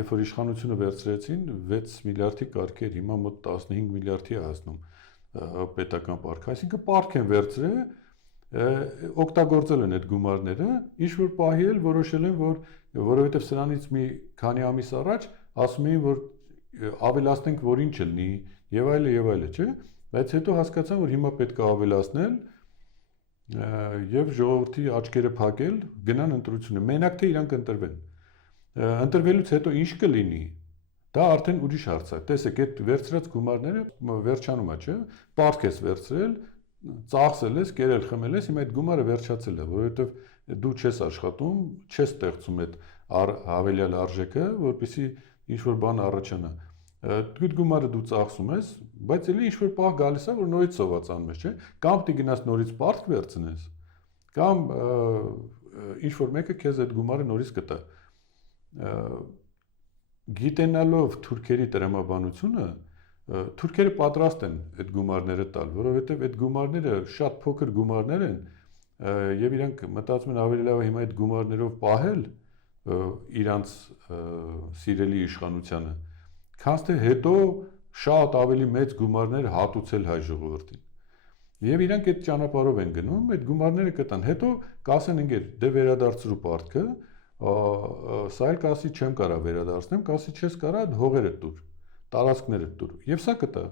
երբ որ իշխանությունը վերցրեցին 6 միլիարդի կարգ էր, հիմա մոտ 15 միլիարդի է հասնում պետական պարտքը, այսինքն պարտք են վերցրել, օգտագործել են այդ գումարները, ինչ որ պահի էլ որոշել են, որ որովհետև սրանից մի քանի ամիս առաջ ասում էին, որ ավելացնենք, որ ինչ լինի, եւ այլը, չէ՞, բայց հետո հասկացան, որ հիմա պետք է ավելացնել եւ ժողովրդի աչքերը փակել, գնան ընտրությունը, մենակ թե իրանք ընտրվեն։ Ընտրվելուց հետո ինչ կլինի, դա արդեն ուրիշ հարց է։ Տեսեք, այդ վերցրած գումարները վերջանում է, չէ՞, պարտք ես վերցրել, ծախսել ես, կերել, խմել ես, հիմա այդ գումարը վերջացել է, որովհետեւ դու չես աշխատում, չես ստեղծում այդ հավելյալ արժեքը, որպեսզի ինչ որ բան առաջանա։ Այդ գումարը դու ծախսում ես, բայց էլի ինչ որ պահ գալիս է, որ նորից սովածանում ես, չէ՞։ Կամ պիտի գնաս նորից պարտք վերցնես, կամ ինչ որ մեկը քեզ այդ գումարը նորից կտա։ Գիտենալով թուրքերի տրամաբանությունը, թուրքերը պատրաստ են այդ գումարները տալ, որովհետև այդ գումարները շատ փոքր գումարներ են, եւ իրանք մտածում են ավելի լավ է հիմա այդ գումարներով պահել իրանց սիրելի իշխանությանը, քան թե հետո շատ ավելի մեծ գումարներ հատուցել հայ ժողովրդին։ Եվ իրանք այդ ճանապարհով են գնում, այդ գումարները կտան, հետո կասեն ընկեր, դե վերադարձրու պարտքը, սա էլ կասի չեմ կարա վերադարձնեմ, կասի չես կարա հողերը տուր, տարածքները տուր, եւ սա կտա։